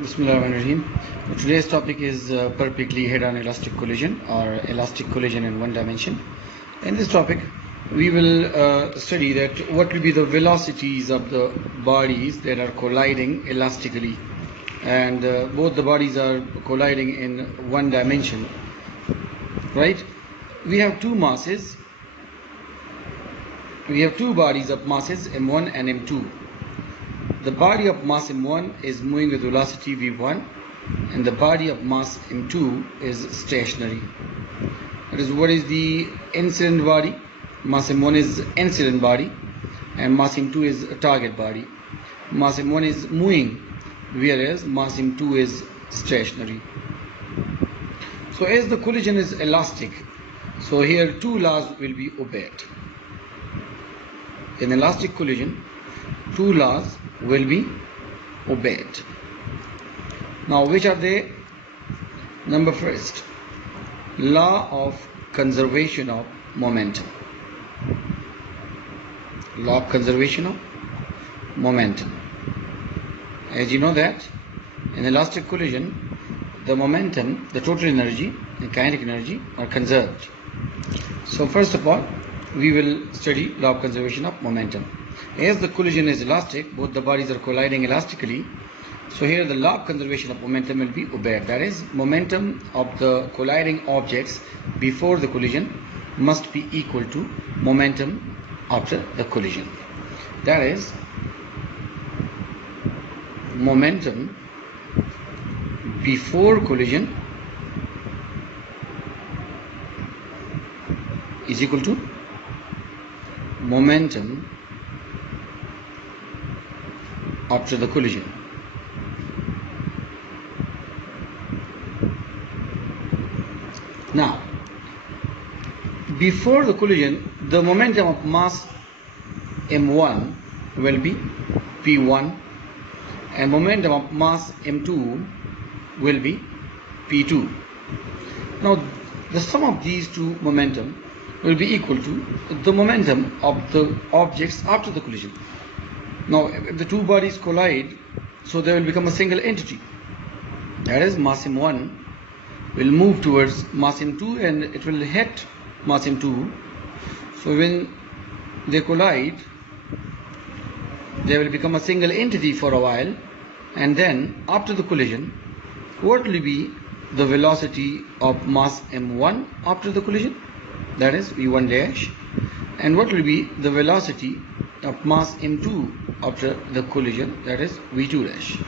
Bismillahirrahmanirrahim. Today's topic is perfectly head-on elastic collision or elastic collision in one dimension. In this topic, we will study that what will be the velocities of the bodies that are colliding elastically, and both the bodies are colliding in one dimension. Right? We have two masses. We have two bodies of masses m1 and m2. The body of mass m1 is moving with velocity v1, and the body of mass m2 is stationary. That is, what is the incident body? Mass m1 is incident body, and mass m2 is a target body. Mass m1 is moving, whereas mass m2 is stationary. So as the collision is elastic, so here two laws will be obeyed. In elastic collision, two laws will be obeyed. Now, which are they? Number first, law of conservation of momentum. Law of conservation of momentum. As you know that in elastic collision, the momentum, the total energy, the kinetic energy are conserved. So first of all, we will study law of conservation of momentum. As the collision is elastic, both the bodies are colliding elastically. So here the law of conservation of momentum will be obeyed. That is, momentum of the colliding objects before the collision must be equal to momentum after the collision. That is, momentum before collision is equal to momentum after the collision. Now, before the collision, the momentum of mass m1 will be p1, and momentum of mass m2 will be p2. Now, the sum of these two momentum will be equal to the momentum of the objects after the collision. Now, if the two bodies collide, so they will become a single entity. That is, mass m1 will move towards mass m2 and it will hit mass m2. So when they collide, they will become a single entity for a while, and then after the collision, what will be the velocity of mass m1 after the collision? That is v1 dash. And what will be the velocity of mass m2 after the collision? That is v2 dash.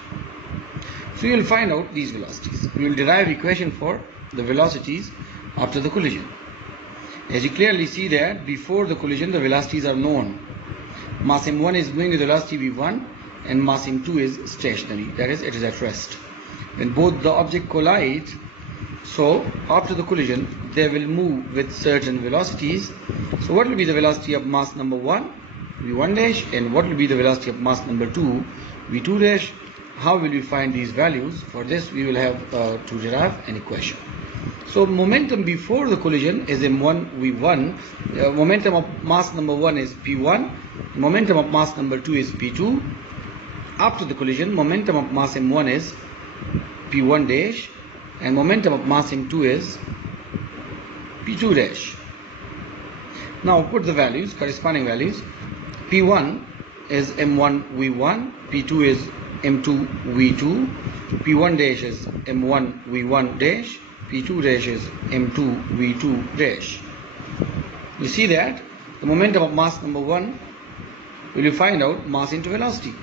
So you will find out these velocities. We will derive equation for the velocities after the collision. As you clearly see that before the collision the velocities are known. Mass m1 is moving with velocity v1 and mass m2 is stationary. That is, it is at rest. When both the objects collide, so after the collision they will move with certain velocities. So what will be the velocity of mass number 1? v1 dash, and what will be the velocity of mass number 2? v2 dash. How will we find these values? For this we will have to derive an equation. So momentum before the collision is m1 v1. Momentum of mass number 1 is p1. Momentum of mass number 2 is p2. After the collision, momentum of mass m1 is p1 dash, and momentum of mass m2 is p2 dash. Now put the values, corresponding values. P1 is m1 v1, P2 is m2 v2, P1 dash is m1 v1 dash, P2 dash is m2 v2 dash. You see that the momentum of mass number 1 will you find out mass into velocity.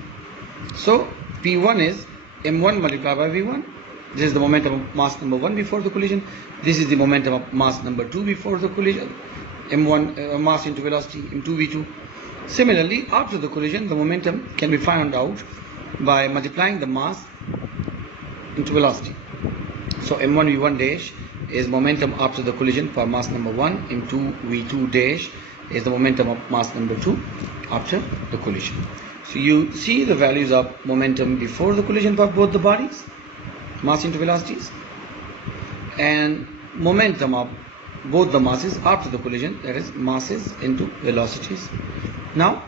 So P1 is m1 multiplied by v1. This is the momentum of mass number 1 before the collision. This is the momentum of mass number 2 before the collision. m1 mass into velocity, m2 v2. Similarly, after the collision, the momentum can be found out by multiplying the mass into velocity. So m1 v1 dash is momentum after the collision for mass number 1, m2 v2 dash is the momentum of mass number 2 after the collision. So you see the values of momentum before the collision for both the bodies, mass into velocities, and momentum of both the masses after the collision, that is masses into velocities. Now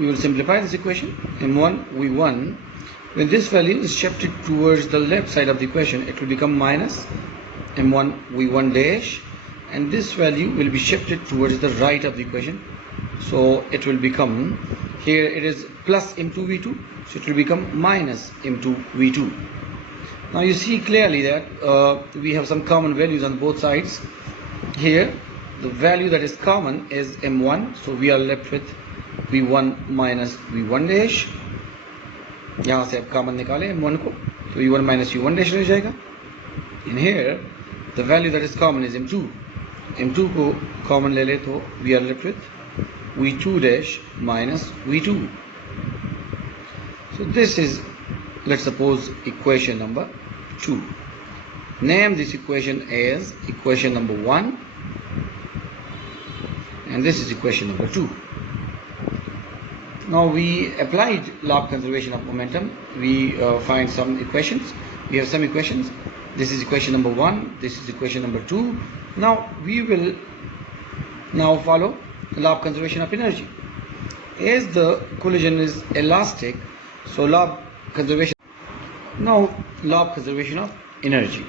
we will simplify this equation. m1 v1 when this value is shifted towards the left side of the equation, it will become minus m1 v1 dash, and this value will be shifted towards the right of the equation. So it will become, here it is plus m2 v2, so it will become minus m2 v2. Now you see clearly that we have some common values on both sides. Here the value that is common is m1, so we are left with v1 minus v1 dash. यहाँ से अब common निकालें m1 को, तो v1 minus v1 dash रह जाएगा. And here the value that is common is m2. m2 को common ले ले तो we are left with v2 dash minus v2. So this is, let's suppose, equation number 2. Name this equation as equation number 1, and this is equation number 2. Now we applied law of conservation of momentum. We find some equations. We have some equations. This is equation number 1. This is equation number 2. Now we will now follow the law of conservation of energy. As the collision is elastic, so law of conservation. Now law of conservation of energy.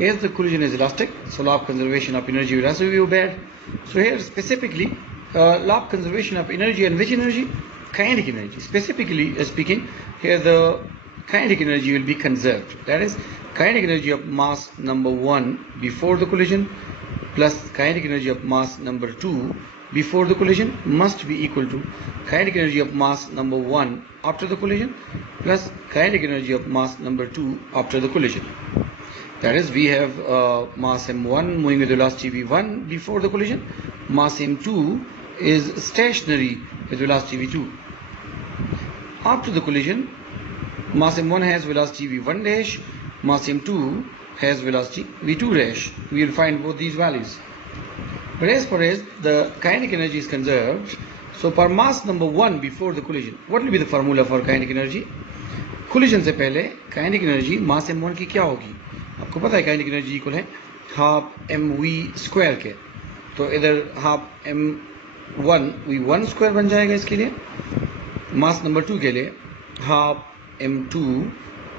As the collision is elastic, so law of conservation of energy will also be obeyed. So here specifically, law of conservation of energy, and which energy? Kinetic energy. Specifically speaking, here the kinetic energy will be conserved. That is, kinetic energy of mass number 1 before the collision plus kinetic energy of mass number 2 before the collision must be equal to kinetic energy of mass number 1 after the collision plus kinetic energy of mass number 2 after the collision. That is, we have mass m1 moving with velocity v1 before the collision. Mass m2 is stationary with velocity v2. After the collision, mass m1 has velocity v1 dash, mass m2 has velocity v2 dash. We will find both these values. But as far as the kinetic energy is conserved, so for mass number 1 before the collision, what will be the formula for kinetic energy? Collision से पहले kinetic energy mass m1 की क्या होगी? आपको पता है kinetic energy equal है half mv square के, तो इधर हाफ m1 v1 स्क्वायर बन जाएगा इसके लिए. मास नंबर 2 के लिए हाफ m2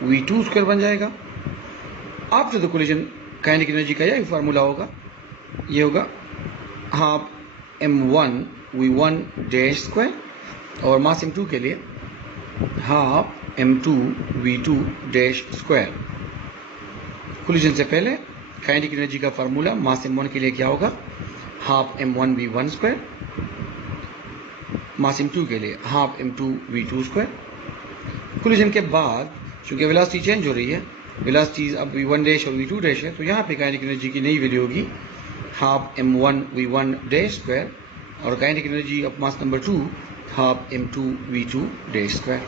v2 स्क्वायर बन जाएगा. After the collision kinetic energy का यही फार्मूला होगा, ये होगा half m1 v1 dash square, और मास m2 के लिए half m2 v2 dash square. Collision से पहले काइनेटिक एनर्जी का फार्मूला मास m1 के लिए क्या होगा? हाफ m1 v1 स्क्वायर, मास m2 के लिए half m2 v2 square. Collision के बाद चूंकि वेलोसिटी चेंज हो रही है, वेलोसिटीज अब v1 डैश और v2 डैश है, तो यहाँ पे काइनेटिक एनर्जी की नई वैल्यू होगी half m1 v1 dash square, और kinetic energy of mass number 2 half m2 v2 dash square.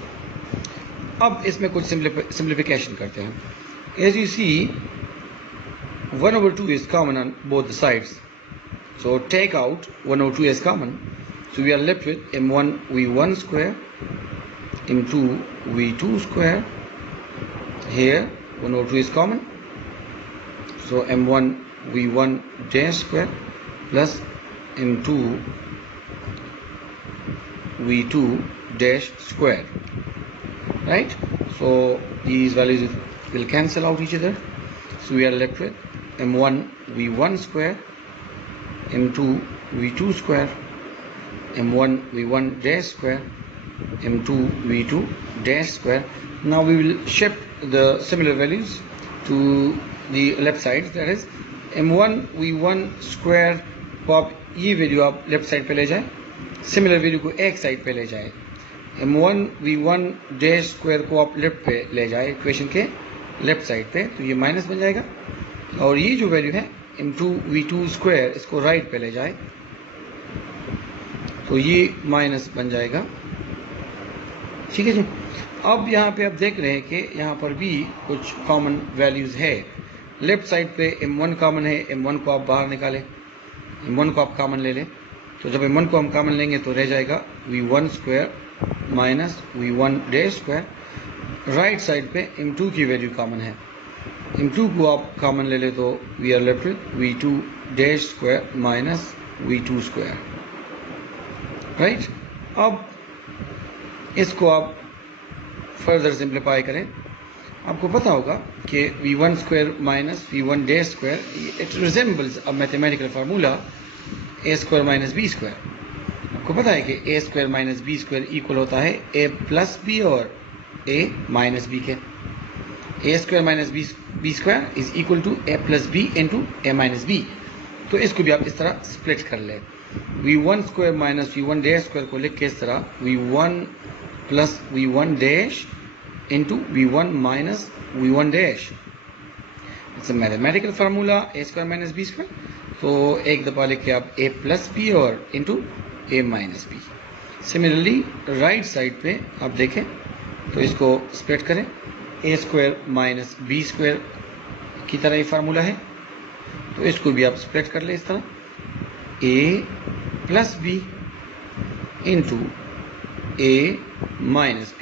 अब इसमें कुछ सिंप्लीफिकेशन करते हैं. As you see 1/2 is common on both the sides, so take out 1/2 as common, so we are left with m1 v1 square, m2 v2 square. Here 1/2 is common, so m1 v1 dash square plus m2 v2 dash square, right? So these values will cancel out each other, so we are left with m1 v1 square, m2 v2 square, m1 v1 dash square, m2 v2 dash square. Now we will shift the similar values to the left side, that is m1 v1 square को आप ये value आप left side पे ले जाए, similar value को एक side पे ले जाए. m1 v1 डैश स्क्वायर को आप लेफ्ट पे ले जाए इक्वेशन के लेफ्ट साइड पे, तो ये माइनस बन जाएगा, और ये जो वैल्यू है m2 v2 स्क्वायर इसको राइट पे ले जाए, तो ये माइनस बन जाएगा. ठीक है जी. अब यहाँ पे आप देख रहे हैं कि यहाँ पर भी कुछ कॉमन वैल्यूज है. लेफ्ट साइड पे m1 कॉमन है, m1 को आप बाहर निकालें, m1 को आप कॉमन ले लें, तो जब m1 को हम कॉमन लेंगे तो रह जाएगा v1 square minus v1 dash square. Right side पे m2 की वैल्यू कॉमन है, m2 को आप कॉमन ले ले तो we are left with v2 dash square minus v2 square, right. अब इसको आप फर्दर सिंप्लीफाई करें, आपको पता होगा कि v1 square minus v1 dash square it resembles a mathematical formula a square minus b square. आपको पता है कि a square minus b square equal होता है a प्लस b और a माइनस b के। a square minus b square is equal to a plus b into a minus b। तो इसको भी आप इस तरह स्प्लिट कर लें, v1 square minus v1 dash square को लिख के इस तरह v1 plus v1 dash into v1 minus v1 dash. It's a mathematical formula a square minus b square. तो एक दफ़ा लिख के आप a प्लस b और into a minus b। Similarly right side पे आप देखें तो इसको स्प्लिट करें, a square minus b square की तरह ही फार्मूला है, तो इसको भी आप स्प्लिट कर लें इस तरह, a plus b into a minus b,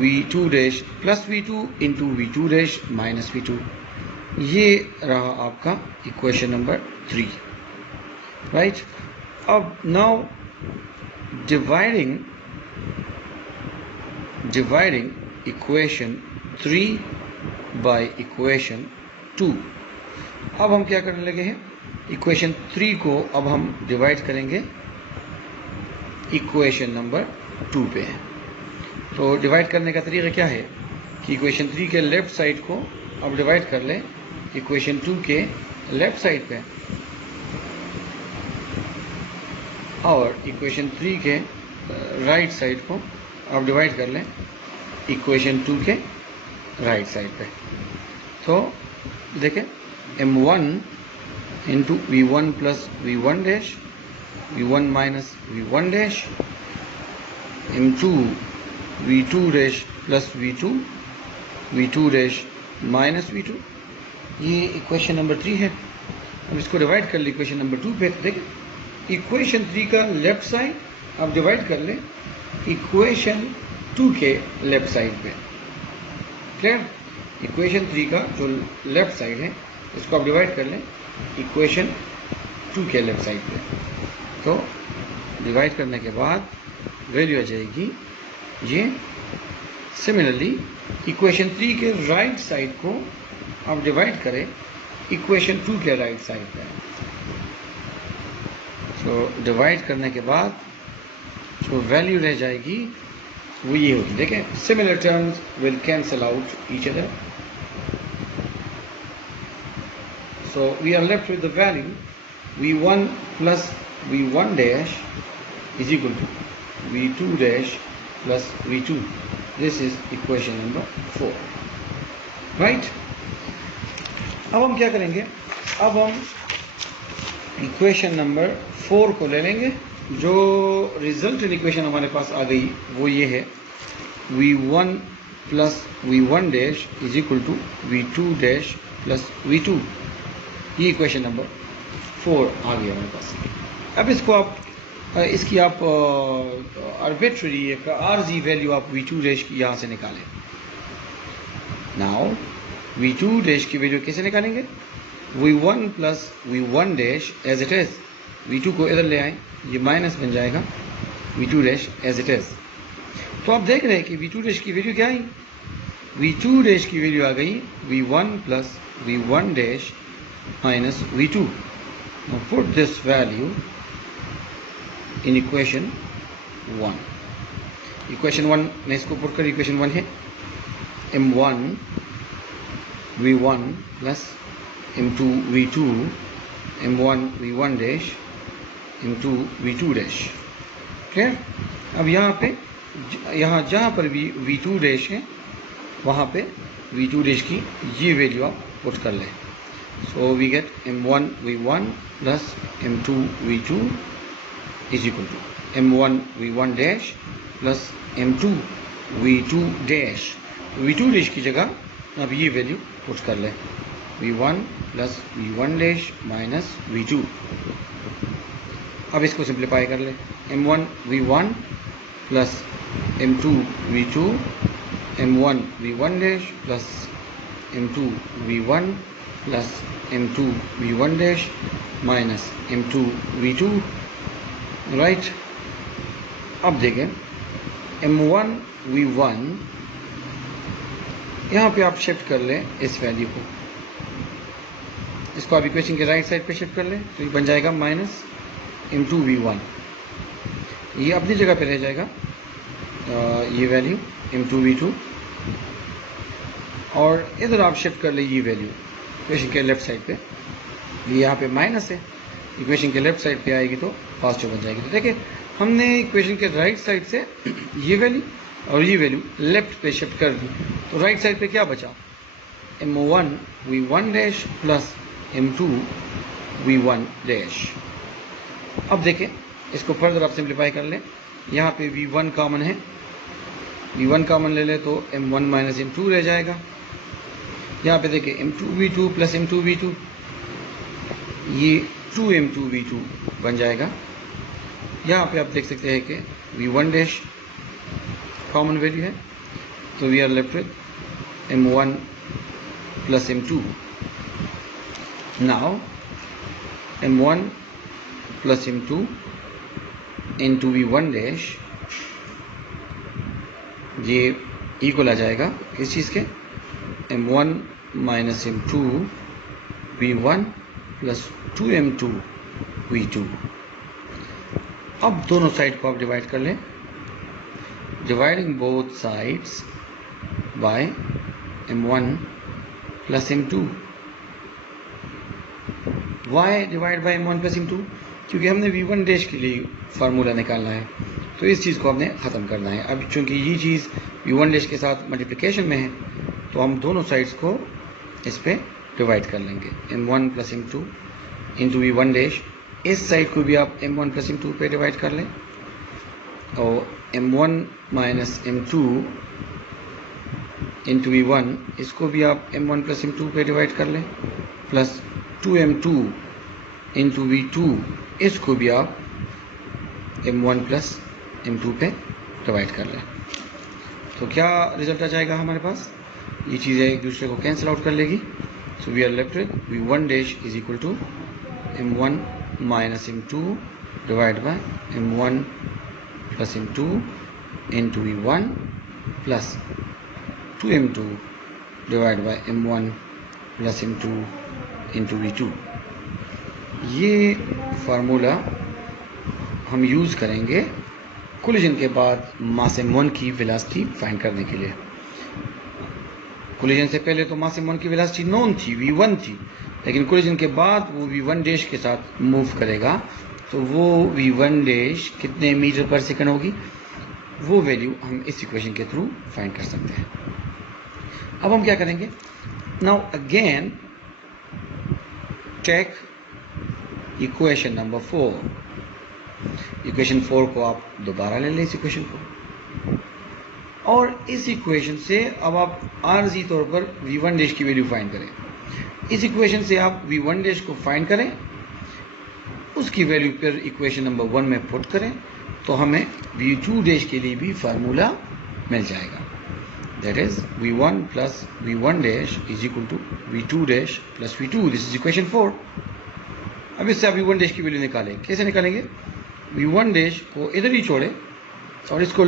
v2 dash plus v2 into v2 dash minus v2। ये रहा आपका इक्वेशन नंबर 3, राइट। अब now dividing equation 3 by equation 2। अब हम क्या करने लगे हैं, इक्वेशन 3 को अब हम डिवाइड करेंगे इक्वेशन नंबर 2 पे। तो डिवाइड करने का तरीका क्या है कि इक्वेशन 3 के लेफ्ट साइड को अब डिवाइड कर लें इक्वेशन 2 के लेफ्ट साइड पे, और इक्वेशन 3 के राइट साइड को अब डिवाइड कर लें इक्वेशन 2 के राइट साइड पे। तो देखें m1 into v1 plus v1 dash, v1 minus v1 dash, m2 v2 dash plus v2 dash minus v2। ये इक्वेशन नंबर 3 है। अब इसको डिवाइड कर ले इक्वेशन नंबर 2 पे। देखें इक्वेशन 3 का लेफ्ट साइड आप डिवाइड कर लें इक्वेशन 2 के लेफ्ट साइड पे। क्लियर? इक्वेशन 3 का जो लेफ्ट साइड है इसको आप डिवाइड कर लें इक्वेशन 2 के लेफ्ट साइड पे। तो डिवाइड करने के बाद वैल्यू आ जाएगी ये। सिमिलरली इक्वेशन 3 के राइट साइड को आप डिवाइड करें इक्वेशन 2 के राइट साइड पे। तो डिवाइड करने के बाद जो वैल्यू रह जाएगी वो ये होगी। देखें similar terms will cancel out each other, so we are left with the value v1 plus v1 dash is equal to v2 dash plus v2. This is equation number 4, right? अब हम क्या करेंगे, अब हम इक्वेशन नंबर 4 को ले लेंगे। जो रिजल्टेंट इक्वेशन हमारे पास आ गई वो ये है v1 plus v1 dash is equal to v2 dash plus v2। ये इक्वेशन नंबर 4 आ गया हमारे पास। अब इसको आप इसकी आप आर्बिट्ररी एक आरजी वैल्यू आप v2 डैश की यहाँ से निकालें। नाउ v2 डैश की वैल्यू कैसे निकालेंगे, v1 plus v1 dash as it is, v2 को इधर ले आए ये माइनस बन जाएगा v2 dash as it is. तो आप देख रहे हैं कि v2 डैश की वैल्यू क्या आई, v2 डैश की वैल्यू आ गई v1 plus v1 dash minus v2. Now put this value in equation 1. Equation 1 में इसको पुट कर equation 1 है m1 v1 plus m2 v2 m1 v1 dash m2 v2 dash। Clear? अब यहाँ जहाँ पर भी v2 डैश है वहाँ पे v2 डैश की ये वैल्यू आप पुट कर लें। So we get m1 v1 plus m2 v2 is equal to m1 v1 dash plus m2 v2 dash। v2 dash की जगह अब ये वैल्यू पुट कर लें v1 plus v1 dash minus v2। अब इसको सिंप्लीफाई कर लें m1 v1 plus m2 v2 m1 v1 dash plus m2 v1 plus m2 v1 dash minus m2 v2, right. अब देखें m1 v1, यहाँ पे आप शिफ्ट कर लें इस वैल्यू को, इसको आप इक्वेशन के राइट साइड पे शिफ्ट कर लें, तो ये बन जाएगा माइनस m2v1, ये अपनी जगह पे रह जाएगा ये वैल्यू m2v2, और इधर आप शिफ्ट कर ले ये वैल्यू इक्वेशन के लेफ्ट साइड पे, ये यहाँ पे माइनस है, इक्वेशन के लेफ्ट साइड पे आएगी तो पॉजिटिव बन जाएगी। तो देखिए हमने इक्वेशन के राइट साइड से ये वैल्यू और ये वैल्यू लेफ्ट पे शिफ्ट कर दी, तो राइट साइड पे क्या बचा, m1 v1 dash plus m2 v1 dash. अब देखें इसको फर्दर आप सिंप्लीफाई कर लें, यहाँ पे v1 कॉमन है, v1 कॉमन ले ले तो m1 माइनस m2 रह जाएगा। यहाँ पे देखिए m2v2 प्लस m2v2, ये 2m2v2 बन जाएगा। यहाँ पे आप देख सकते हैं कि v1 डैश कॉमन वैल्यू है, तो we are left with m1 plus m2। Now m1 plus m2 into v1 dash, ये इक्वल आ जाएगा किस चीज़ के, m1 minus m2 v1 plus 2m2 v2। अब दोनों साइड को आप डिवाइड कर लें, dividing both sides by m1 plus m2। Why divide by m1 plus m2, क्योंकि हमने v1 डैश के लिए फार्मूला निकालना है, तो इस चीज़ को हमने ख़त्म करना है। अब चूंकि ये चीज़ v1 डैश के साथ मल्टीप्लिकेशन में है, तो हम दोनों साइड्स को इस पे डिवाइड कर लेंगे, m1 plus m2 into v1 dash. इस साइड को भी आप m1 प्लस m2 पे डिवाइड कर लें, और m1 minus m2 into v1, इसको भी आप m1 प्लस m2 पे डिवाइड कर लें, प्लस 2m2 इंटू v2, इसको भी आप m1 प्लस m2 पे डिवाइड कर लें। तो क्या रिजल्ट आ जाएगा हमारे पास, ये चीज़ें एक दूसरे को कैंसिल आउट कर लेगी, so we are left with v1 dash is equal to m1 minus m2 divide by m1 plus m2 into v1 plus 2m2 divide by m1 plus m2 into v2। ये formula हम use करेंगे collision के बाद मास m1 की velocity find करने के लिए। Collision से पहले तो मास m1 की वेलोसिटी नोन थी, v1 थी, लेकिन कोलिजन के बाद वो v1 डैश के साथ मूव करेगा, तो वो v1 डैश कितने मीटर पर सेकंड होगी, वो वैल्यू हम इस इक्वेशन के थ्रू फाइंड कर सकते हैं। अब हम क्या करेंगे, now again take equation number 4। Equation 4 को आप दोबारा ले लें इस इक्वेशन को, और इस इक्वेशन से अब आप आर्जी तौर पर v1 डैश की वैल्यू फाइंड करें। इस इक्वेशन से आप v1 डैश को फाइंड करें, उसकी वैल्यू पर इक्वेशन नंबर 1 में पुट करें, तो हमें v2 डैश के लिए भी फार्मूला मिल जाएगा, that is v1 plus v1 dash is equal to v2 dash plus v2। This is equation 4। अब इससे आप v1 डैश की वैल्यू निकालें, कैसे निकालेंगे, v1 डैश को इधर ही छोड़ें और इसको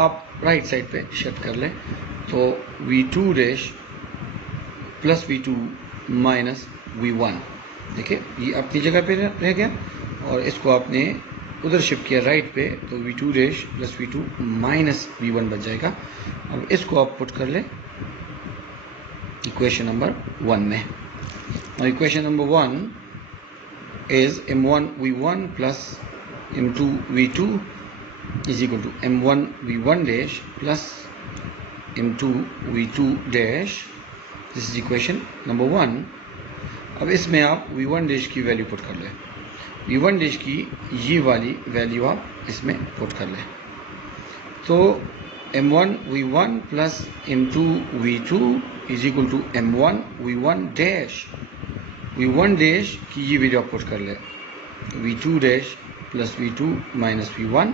आप राइट साइड पे शिफ्ट कर लें, तो v2 dash plus v2 minus v1, देखिए ये अपनी जगह पे रह गया, और इसको आपने उधर शिफ्ट किया राइट पे, तो v2 dash plus v2 minus v1 बच जाएगा। अब इसको आप पुट कर लें इक्वेशन नंबर 1 में। और equation number 1 is m1 v1 plus m2 v2 is equal to m1 v1 dash plus m2 v2 dash। this is equation number 1। अब इसमें आप v1 dash की वैल्यू पुट कर लें, v1 dash की ये वाली वैल्यू आप इसमें पुट कर लें, तो m1 v1 plus m2 v2 is equal to m1 v1 dash। v1 dash की ये वैल्यू आप पुट कर ले, v2 dash plus v2 minus v1,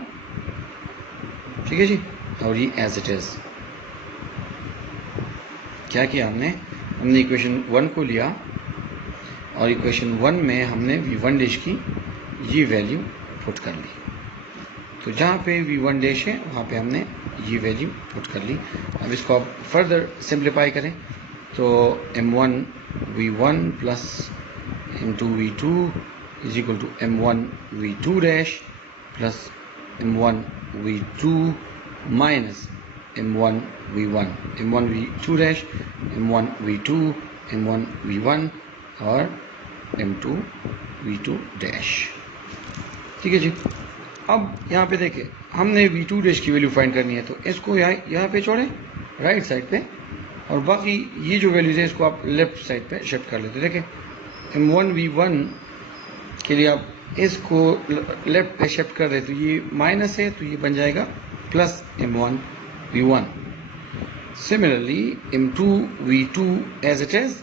ठीक है जी। और ये एज इट इज क्या किया हमने इक्वेशन 1 को लिया, और इक्वेशन 1 में हमने v1 डैश की ये वैल्यू पुट कर ली, तो जहाँ पे v1 डैश है वहाँ पे हमने ये वैल्यू पुट कर ली। अब इसको आप फर्दर सिंप्लीफाई करें तो m1v1 plus m2v2 is equal to m1v2 dash plus m1v2 minus m1v1, m1v2 dash, m1v2, m1v1 और m2v2 डैश। ठीक है जी। अब यहाँ पे देखिए हमने v2 डैश की वैल्यू फाइंड करनी है, तो इसको यहाँ पे छोड़ें राइट साइड पे, और बाकी ये जो वैल्यूज है इसको आप लेफ्ट साइड पे शिफ्ट कर लेते। देखिए m1v1 के लिए आप इसको लेफ्ट पे शिफ्ट कर दे तो ये माइनस है, तो ये बन जाएगा plus m1v1। Similarly m2v2 as it is,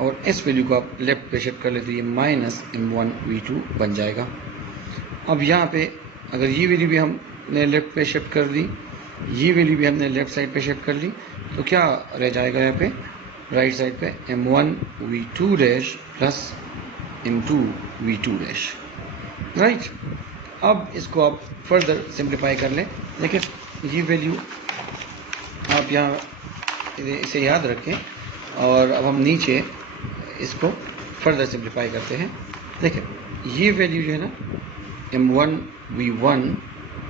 और इस वैल्यू को आप लेफ्ट पे शिफ्ट कर ले तो ये माइनस m1v2 बन जाएगा। अब यहाँ पे अगर ये वैल्यू भी हमने लेफ्ट पे शिफ्ट कर दी, ये वैल्यू भी हमने लेफ्ट साइड पे शिफ्ट कर ली, तो क्या रह जाएगा यहाँ पे राइट साइड पे m1v2 dash plus m2v2 dash, right. अब इसको आप फर्दर सिंप्लीफाई कर लें। देखिए ये वैल्यू आप यहाँ इसे याद रखें, और अब हम नीचे इसको फर्दर सिंप्लीफाई करते हैं। देखिए ये वैल्यू जो है ना m1v1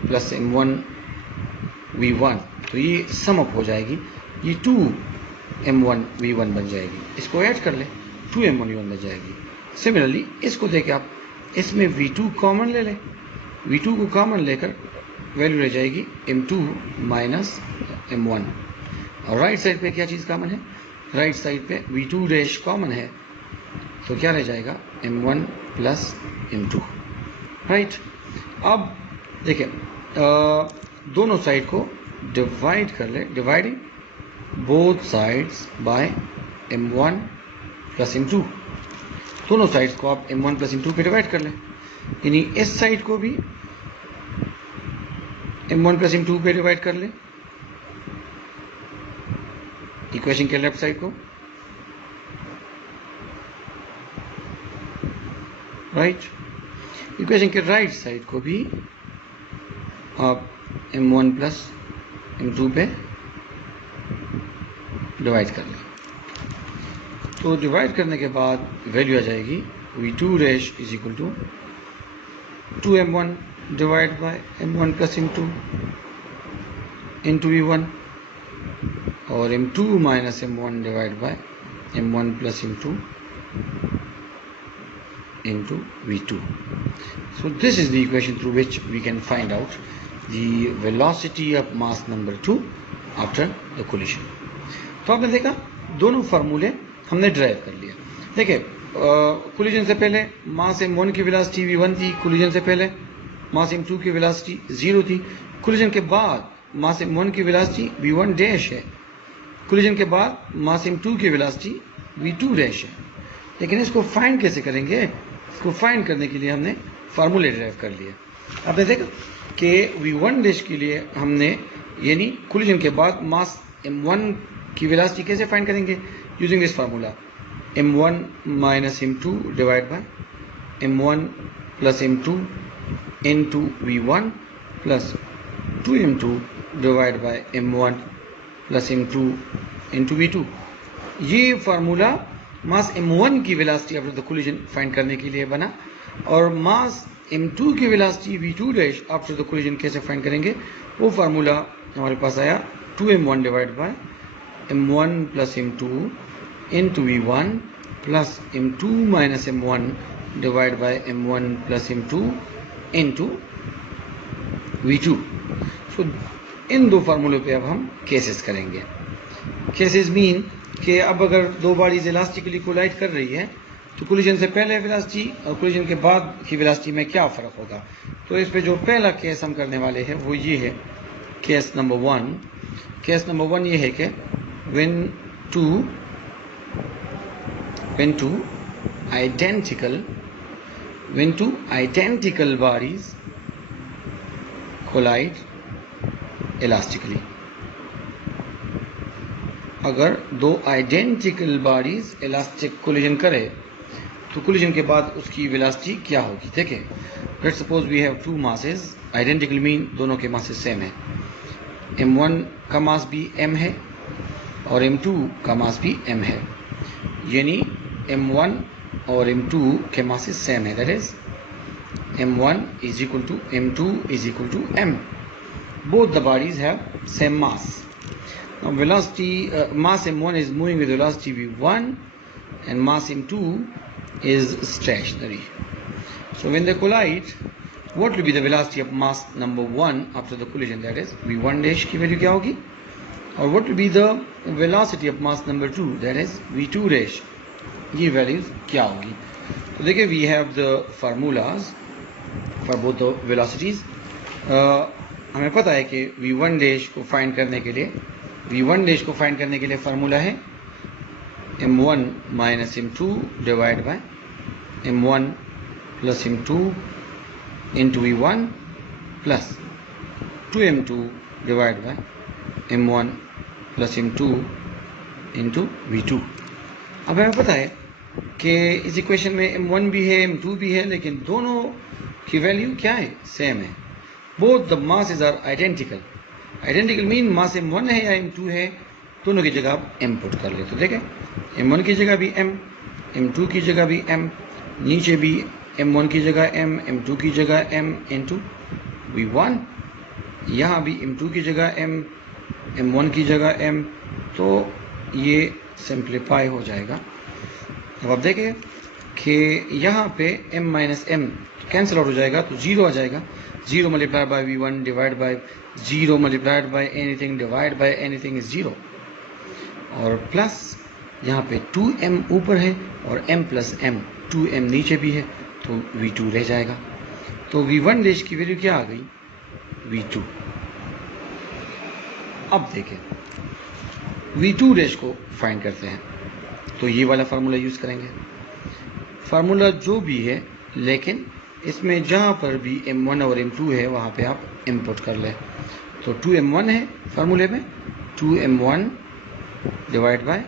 प्लस m1v1, तो ये सम अप हो जाएगी, ये 2m1v1 बन जाएगी। इसको ऐड कर ले 2m1v1 बन जाएगी। सिमिलरली इसको देके आप इसमें v2 कॉमन ले लें, v2 को कॉमन लेकर वैल्यू रह जाएगी m2 माइनस m1, और राइट साइड पे क्या चीज़ कॉमन है, राइट साइड पे v2 डैश कॉमन है, तो क्या रह जाएगा m1 प्लस m2, राइट। अब देखिए दोनों साइड को डिवाइड कर ले, dividing both sides by m1 plus m2, दोनों साइड्स को आप m1 प्लस m2 पे डिवाइड कर लें, यानी इस साइड को भी m1 प्लस m2 पे डिवाइड कर लें, इक्वेशन के लेफ्ट साइड को, राइट। इक्वेशन के राइट साइड को भी आप m1 प्लस m2 पे डिवाइड कर लें। तो डिवाइड करने के बाद वैल्यू आ जाएगी v2 dash is equal to 2m1 divide by m1 plus m2 into v1, और m2 minus m1 divide by m1 plus m2 into v2. So this is the equation through which we can find out the velocity of mass number 2 after the collision. तो आपने देखा दोनों फार्मूले हमने drive कर लिए। देखिए कोलिजन से पहले मास m1 की वेलोसिटी v1 थी, कोलिजन से पहले मास m2 की वेलोसिटी 0 थी, कोलिजन के बाद मास m1 की वेलोसिटी v1 डैश है, कोलिजन के बाद मास m2 की वेलोसिटी v2 डैश है। लेकिन इसको फाइंड कैसे करेंगे, इसको फाइंड करने के लिए हमने फार्मूले ड्राइव कर लिए। आपने देखा कि v1 डैश के लिए हमने यानी कोलिजन के बाद मास m1 की वेलोसिटी कैसे फाइंड करेंगे, using this formula m1 minus m2 divide by m1 plus m2 into v1 plus 2m2 divide by m1 plus m2 into v2। ये फार्मूला मास m1 की velocity after the collision find करने के लिए बना, और मास m2 की velocity v2 dash after the collision कैसे find करेंगे, वो फार्मूला हमारे पास आया 2m1 divide by m1 plus m2 into v1 plus m2 minus m1 divide by m1 plus m2 into v2। सो इन दो फार्मूलों पे अब हम केसेस करेंगे। केसेस मीन कि अब अगर दो बॉडीज इलास्टिकली कोलाइड कर रही है तो कोलिजन से पहले वेलोसिटी और कोलिजन के बाद की वेलोसिटी में क्या फ़र्क होगा। तो इस पे जो पहला केस हम करने वाले हैं वो ये है केस नंबर 1। केस नंबर 1 ये है कि when two identical bodies collide elastically, अगर दो आइडेंटिकल बॉडीज इलास्टिक कोलिजन करे तो कोलिजन के बाद उसकी वेलोसिटी क्या होगी। देखिए let's suppose we have two masses, identical mean दोनों के मासेस सेम है, m1 का मास भी m है और m2 का मास भी m है, यानी m1 और m2 के मासेस सेम है, that is m1 is equal to m2 is equal to m. Both the bodies have same mass. Now velocity, mass m1 is moving with velocity v1 and mass m2 is stationary. So when they collide, what will be the velocity of mass number 1 after the collision, that is v1 dash की value क्या होगी, और what will be the velocity of mass number 2, that is v2 dash, ये values क्या होगी. तो देखिए we have the formulas for both the velocities. हमें पता है कि v1 dash को फाइंड करने के लिए फार्मूला है m1 minus m2 divide by m1 plus m2 into v1 plus 2m2 divide by m1 plus m2 into v2. अब हमें पता है कि इस इक्वेशन में m1 भी है m2 भी है, लेकिन दोनों की वैल्यू क्या है, सेम है. Both the masses are identical. Identical mean mass m1 है या m2 है, दोनों की जगह आप m पुट कर ले. तो देखें m1 की जगह भी m, m2 की जगह भी m, नीचे भी m1 की जगह m, m2 की जगह m इंटू v1, यहाँ भी m2 की जगह m, m1 की जगह m. तो ये सिंप्लीफाई हो जाएगा. अब आप देखें कि यहाँ पे m minus m cancel out हो जाएगा, तो 0 आ जाएगा. 0 multiplied by v1 divide by 0 multiplied by anything divide by anything is 0, और प्लस यहाँ पे 2m ऊपर है और m प्लस m, 2m नीचे भी है, तो v2 रह जाएगा. तो v1 डैश की वैल्यू क्या आ गई, v2. अब देखें v2 डैश को फाइंड करते हैं, तो ये वाला फार्मूला यूज करेंगे. फार्मूला जो भी है, लेकिन इसमें जहाँ पर भी m1 और m2 है वहाँ पे आप इनपुट कर लें. तो 2m1 है फार्मूले में, 2m1 divide by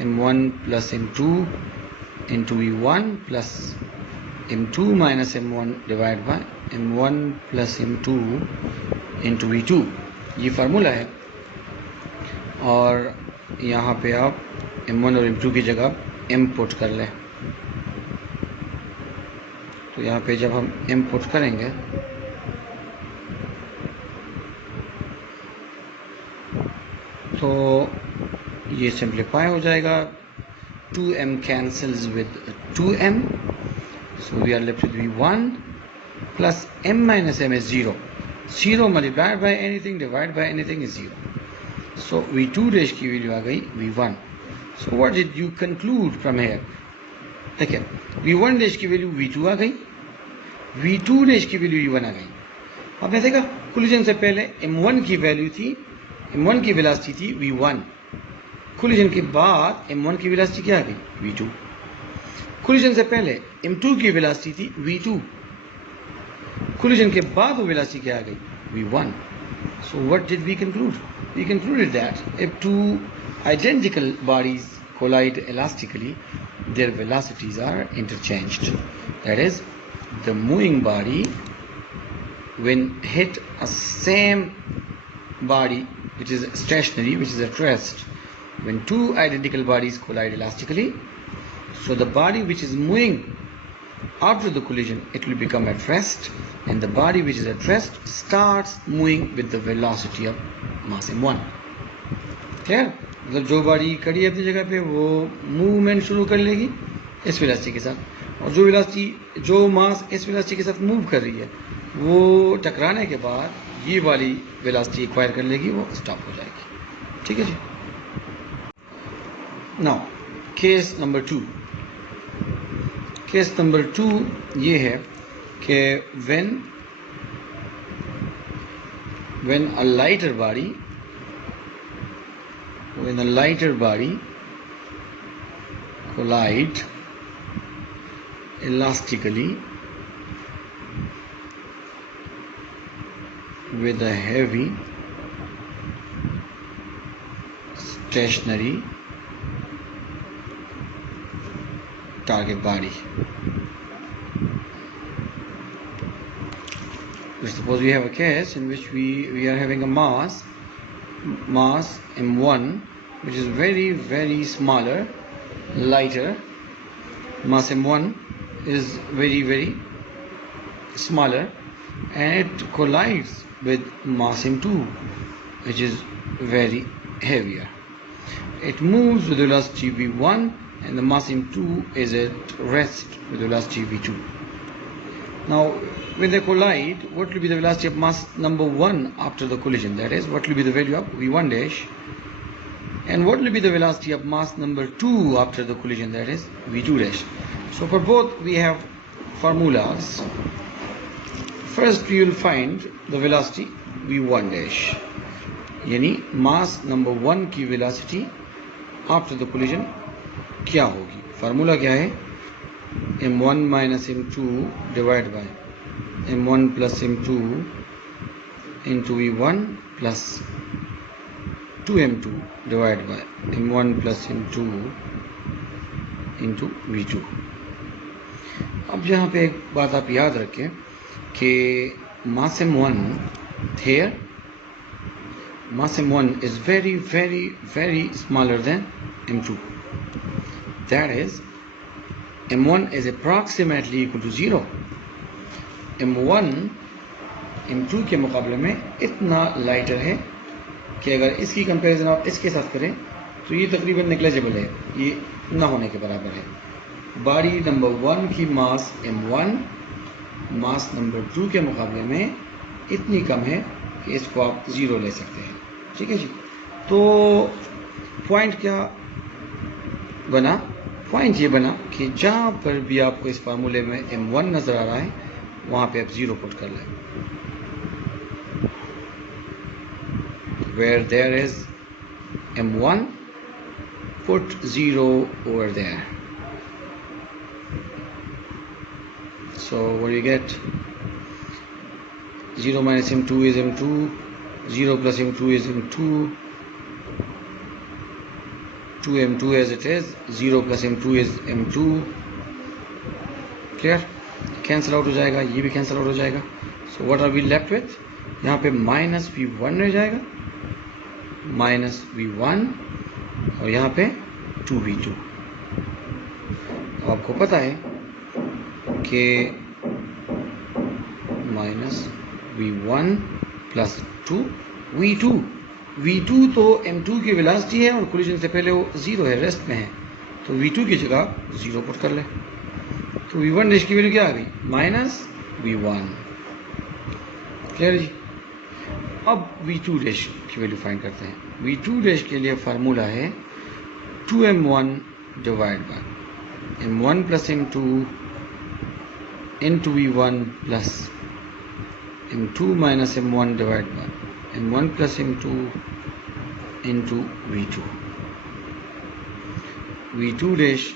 m1 plus m2 into v1 plus m2 minus m1 divide by m1 plus m2 into v2, ये फार्मूला है. और यहाँ पे आप m1 और m2 की जगह m पुट कर लें. तो यहाँ पे जब हम m पुट करेंगे तो ये सिंप्लीफाई हो जाएगा. 2m cancels with 2m, so we are left with v1 plus m minus m is 0. 0 multiplied by anything divided by anything is 0. So v2 dash की वैल्यू आ गई v1. So what did you conclude from here? देखिए v1 dash की value v2 आ गई, v2 dash की value v1 आ गई. आपने देखा collision से पहले m1 की वैल्यू थी, m1 की वेलोसिटी थी v1. कोलिजन के बाद m1 की वेलोसिटी क्या आ गई, v2. कोलिजन से पहले m2 की वेलोसिटी थी v2. कोलिजन के बाद वो वेलोसिटी क्या आ गई, v1. So what did we conclude? We concluded that if two identical bodies collide elastically, their velocities are interchanged. That is, the moving body when hit a same body which is stationary, which is at rest, when two identical bodies collide elastically, so the body which is moving after the collision, it will become at rest, and the body which is at rest starts moving with the velocity of mass m1. Clear? मतलब जो body खड़ी है अपनी जगह पे वो movement शुरू कर लेगी इस वेलोसिटी के साथ, और जो वेलोसिटी, जो मास इस वेलोसिटी के साथ मूव कर रही है वो टकराने के बाद ये वाली वेलोसिटी एक्वायर कर लेगी, वो स्टॉप हो जाएगी. ठीक है जी. Now case number 2. Case number 2 ये है कि when a lighter body collide elastically with a heavy stationary target body. Suppose we have a case in which we are having a mass mass m1, which is very, very smaller, lighter. Mass m1 is very, very smaller, and it collides with mass m2, which is very heavier. It moves with velocity v1, and the mass m2 is at rest with velocity v2. Now, when they collide, what will be the velocity of mass number 1 after the collision? That is, what will be the value of v1 dash, and what will be the velocity of mass number 2 after the collision? That is v2 dash. So for both we have formulas. First we will find the velocity v1 dash, यानी mass number 1 की velocity after the collision क्या होगी. Formula क्या है? m1 minus m2 divide by m1 plus m2 into v1 plus 2m2 divide by m1 plus m2 into v2. अब यहाँ पे एक बात आप याद रखें कि मास m1 here, mass m1 is very, very, very smaller than m2. That is, m1 is approximately equal to 0. m1 m2 के मुकाबले में इतना लाइटर है कि अगर इसकी कंपैरिजन आप इसके साथ करें तो ये तकरीबन नेग्लिजिबल है, ये ना होने के बराबर है. बॉडी नंबर 1 की मास m1 मास नंबर 2 के मुकाबले में इतनी कम है कि इसको आप 0 ले सकते हैं. ठीक है जी. तो पॉइंट क्या बना? पॉइंट ये बना कि जहाँ पर भी आपको इस फार्मूले में m1 नज़र आ रहा है वहाँ पे आप 0 पुट कर लें. Where there is m1, put 0 over there. So what do you get? 0 minus m2 is m2, 0 plus m2 is m2, 2m2 as it is, 0 plus m2 is m2. Clear? Cancel out हो जाएगा, ये भी cancel out हो जाएगा. So what are we left with? यहाँ पे minus v1 रह जाएगा, माइनस v1, और यहाँ पे 2v2. आपको पता है कि minus v1 plus 2v2. v2 तो m2 की वेलोसिटी है और कोलिजन से पहले वो 0 है, रेस्ट में है, तो v2 की जगह 0 पुट कर ले. तो v1 डैश की वैल्यू क्या आ गई? Minus v1. क्लियर जी. अब v2 डैश की वैल्यू फाइंड करते हैं. v2 डैश के लिए फार्मूला है 2m1 divide by m1 plus m2 into v1 plus m2 minus m1 divide by m1 plus m2 into v2. v2 dash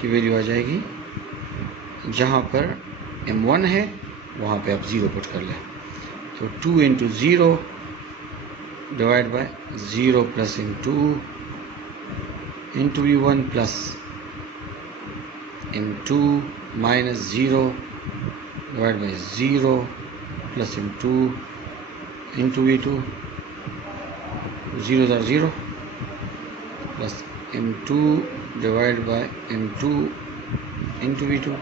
की value आ जाएगी, जहाँ पर m1 है वहाँ पे आप 0 पुट कर लें. तो 2 into 0 divide by 0 plus m2 into v1 plus m2 minus 0 divide by 0 plus m2 into v2. 0 are 0 plus m2 divide by m2 into v2.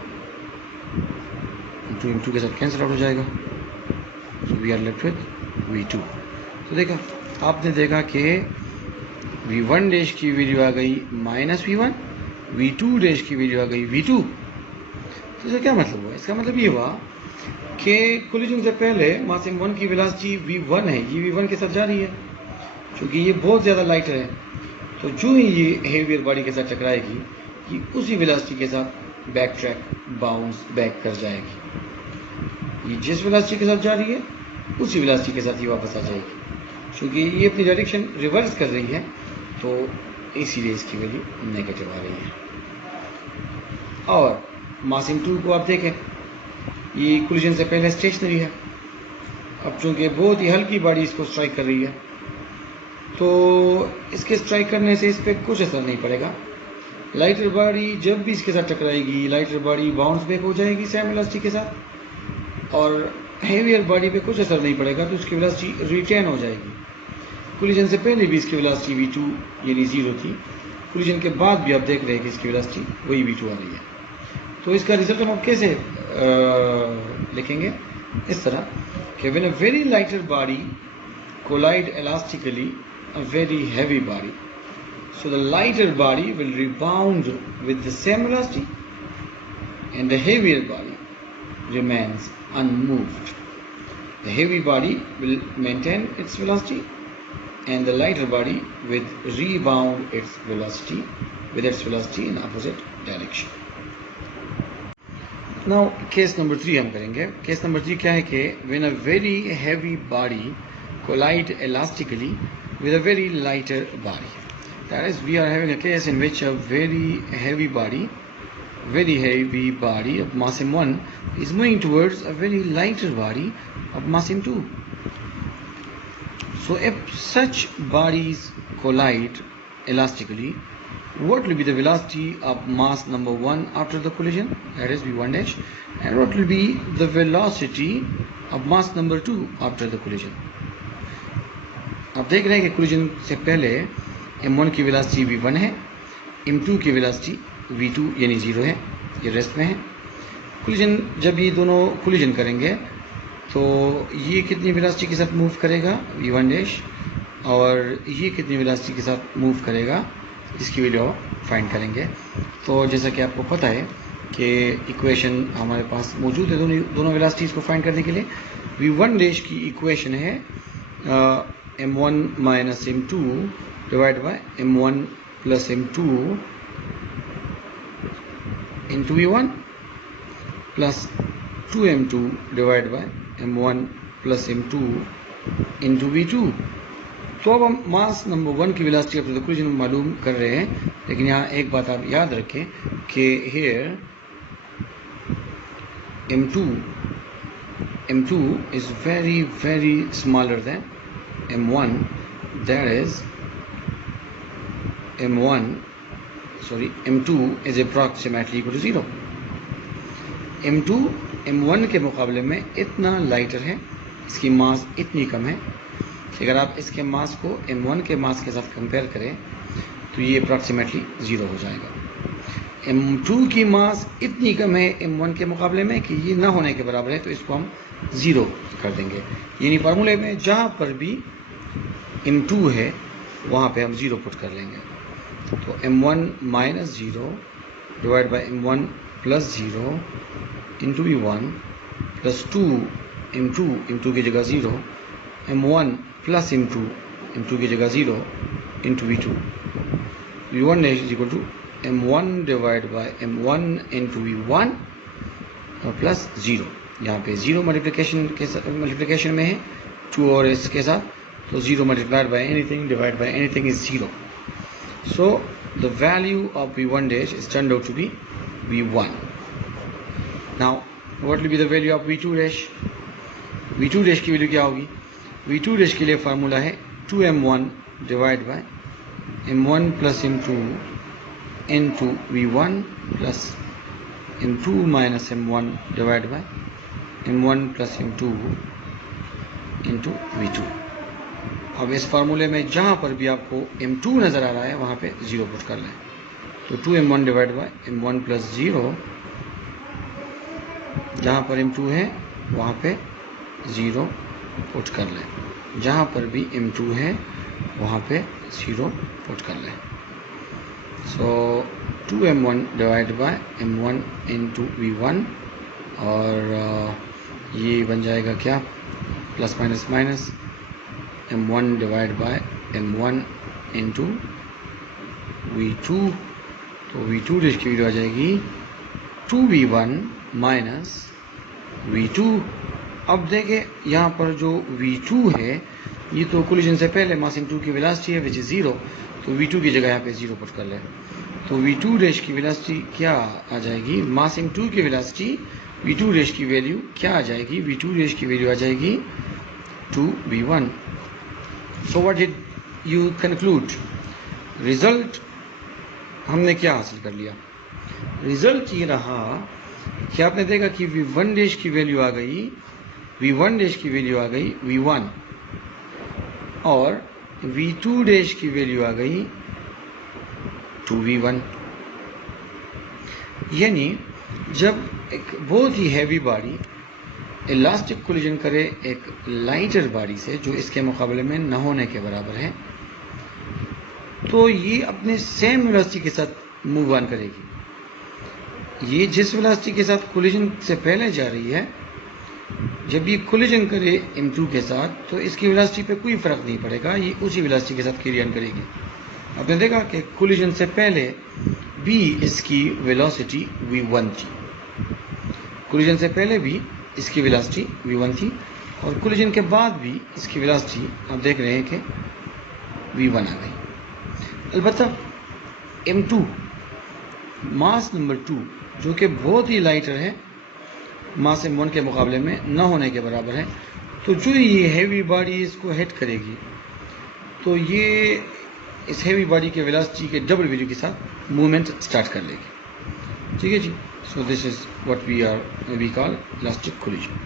m2 के साथ कैंसिल आउट हो जाएगा. So we are left with v2. तो देखा आपने देखा कि v1 dash की वैल्यू आ गई माइनस v1, v2 डैश की वैल्यू आ गई v2. तो इसका क्या मतलब हुआ? इसका मतलब ये हुआ कि कोलिजन से पहले मास m1 की वेलोसिटी v1 है, ये v1 के साथ जा रही है, क्योंकि ये बहुत ज़्यादा लाइटर है. तो जो ही ये हेवियर बॉडी के साथ टकराएगी, ये उसी वेलोसिटी के साथ बैक ट्रैक बाउंस बैक कर जाएगी. ये जिस वेलोसिटी के साथ जा रही है उसी वेलोसिटी के साथ ही वापस आ जाएगी, क्योंकि ये अपनी डायरेक्शन रिवर्स कर रही है, तो इसीलिए इसकी वैल्यू नेगेटिव आ रही है. और मास m2 को आप देखें, ये कोलिजन से पहले स्टेशनरी है. अब चूंकि बहुत ही हल्की बॉडी इसको स्ट्राइक कर रही है, तो इसके स्ट्राइक करने से इस पर कुछ असर नहीं पड़ेगा. लाइटर बॉडी जब भी इसके साथ टकराएगी, लाइटर बॉडी बाउंस बैक हो जाएगी सेम वेलोसिटी के साथ, और हेवियर बॉडी पे कुछ असर नहीं पड़ेगा, तो उसकी वेलोसिटी रिटेन हो जाएगी. कोलिजन से पहले भी इसकी वेलोसिटी v2 यानी 0 थी, कोलिजन के बाद भी आप देख रहे हैं कि इसकी वेलोसिटी वही v2 आ रही है। तो इसका रिजल्ट हम कैसे लिखेंगे? इस तरह कि when a very lighter body collide elastically a very heavy body, so the lighter body will rebound with the same velocity and the heavier body remains unmoved. The heavy body will maintain its velocity and the lighter body will rebound its velocity in opposite direction. Now case number 3 हम करेंगे। Case number 3 क्या है कि when a very heavy body collide elastically with a very lighter body. That is, we are having a case in which a very heavy body of mass m1 is moving towards a very lighter body of mass m2. So if such bodies collide elastically, what will be the velocity of mass number 1 after the collision, that is v1 dash, and what will be the velocity of mass number 2 after the collision? आप देख रहे हैं कि collision से पहले m1 की velocity v1 है, m2 की वेलोसिटी v2 यानी 0 है, ये रेस्ट में है। कोलिजन जब ये दोनों कोलिजन करेंगे तो ये कितनी वेलोसिटी के साथ मूव करेगा v1 डैश, और ये कितनी वेलोसिटी के साथ मूव करेगा, इसकी वैल्यू फाइंड करेंगे। तो जैसा कि आपको पता है कि इक्वेशन हमारे पास मौजूद है दोनों वेलोसिटीज़ को फाइंड करने के लिए। v1 डैश की इक्वेशन है m1 minus m2 divided by m1 plus m2 into v1 plus 2m2 divided by m1 plus m2 into v2। तो अब हम मास नंबर 1 की वेलोसिटी ऑफ द कोलिजन मालूम कर रहे हैं, लेकिन यहाँ एक बात आप याद रखें कि here m2 is very smaller than m1, that is m2 is approximately equal to 0। m2 m1 के मुकाबले में इतना लाइटर है, इसकी मास इतनी कम है कि अगर आप इसके मास को m1 के मास के साथ कंपेयर करें तो ये अप्रॉक्सीमेटली 0 हो जाएगा। m2 की मास इतनी कम है m1 के मुकाबले में कि ये ना होने के बराबर है, तो इसको हम 0 कर देंगे। यानी फार्मूले में जहाँ पर भी m2 है वहाँ पे हम 0 पुट कर लेंगे। तो m1 minus 0 divide by m1 plus 0 into v1 plus 2 m2 की जगह 0, m1 प्लस m2 की जगह 0 into v2। v1 is equal to m1 divide by m1 into v1 plus 0। यहाँ पे 0 मल्टीप्लिकेशन में है 2 और इसके साथ, तो 0 multiplied by anything divided by anything is 0. So the value of v1 dash is turned out to be v1. Now what will be the value of v2 dash? v2 dash की value क्या होगी? v2 dash के लिए formula है 2m1 divide by m1 plus m2 into v1 plus m2 minus m1 divide by m1 plus m2 into v2। अब इस फार्मूले में जहाँ पर भी आपको m2 नज़र आ रहा है वहाँ पे 0 पुट कर लें। तो 2m1 divide by m1 plus 0, जहाँ पर m2 है वहाँ पे 0 पुट कर लें, जहाँ पर भी m2 है वहाँ पे 0 पुट कर लें। सो 2m1 divide by m1 into v1, और ये बन जाएगा क्या, plus minus minus m1 divide by m1 into v2। तो v2 डैश की वैल्यू आ जाएगी 2v1 माइनस v2। अब देखें यहाँ पर जो v2 है ये तो कोलिजन से पहले मास m2 की वेलोसिटी है विच इज 0, तो v2 की जगह यहाँ पे 0 पुट कर ले। तो v2 डैश की वेलोसिटी क्या आ जाएगी, मास m2 की वेलोसिटी v2 डैश की वैल्यू क्या आ जाएगी, v2 डैश की वैल्यू आ जाएगी 2v1। So what did you conclude? Result हमने क्या हासिल कर लिया? रिजल्ट ये रहा कि आपने देखा कि v1 डैश की वैल्यू आ गई v1, और v2 डैश की वैल्यू आ गई 2v1। यानी जब एक बहुत ही हैवी बॉडी इलास्टिक कोलिजन करे एक लाइटर बॉडी से जो इसके मुकाबले में न होने के बराबर है, तो ये अपने सेम वेलोसिटी के साथ मूव ऑन करेगी। ये जिस वेलोसिटी के साथ कोलिजन से पहले जा रही है, जब ये कोलिजन करे m2 के साथ तो इसकी वेलोसिटी पे कोई फर्क नहीं पड़ेगा, ये उसी वेलोसिटी के साथ कैरी ऑन करेगी। आपने देखा कि कोलिजन से पहले भी इसकी वेलोसिटी v1 थी, कोलिजन से पहले भी इसकी वेलोसिटी v1 थी, और कोलिजन के बाद भी इसकी वेलोसिटी आप देख रहे हैं कि v1 आ गई। अलबत्ता m2 मास नंबर 2 जो कि बहुत ही लाइटर है, मास m1 के मुकाबले में न होने के बराबर है, तो जो ये हैवी बॉडी इसको हिट करेगी तो ये इस हैवी बॉडी के वेलोसिटी के डबल वैल्यू के साथ मूवमेंट स्टार्ट कर लेगी। ठीक है जी। So this is what we call elastic collision.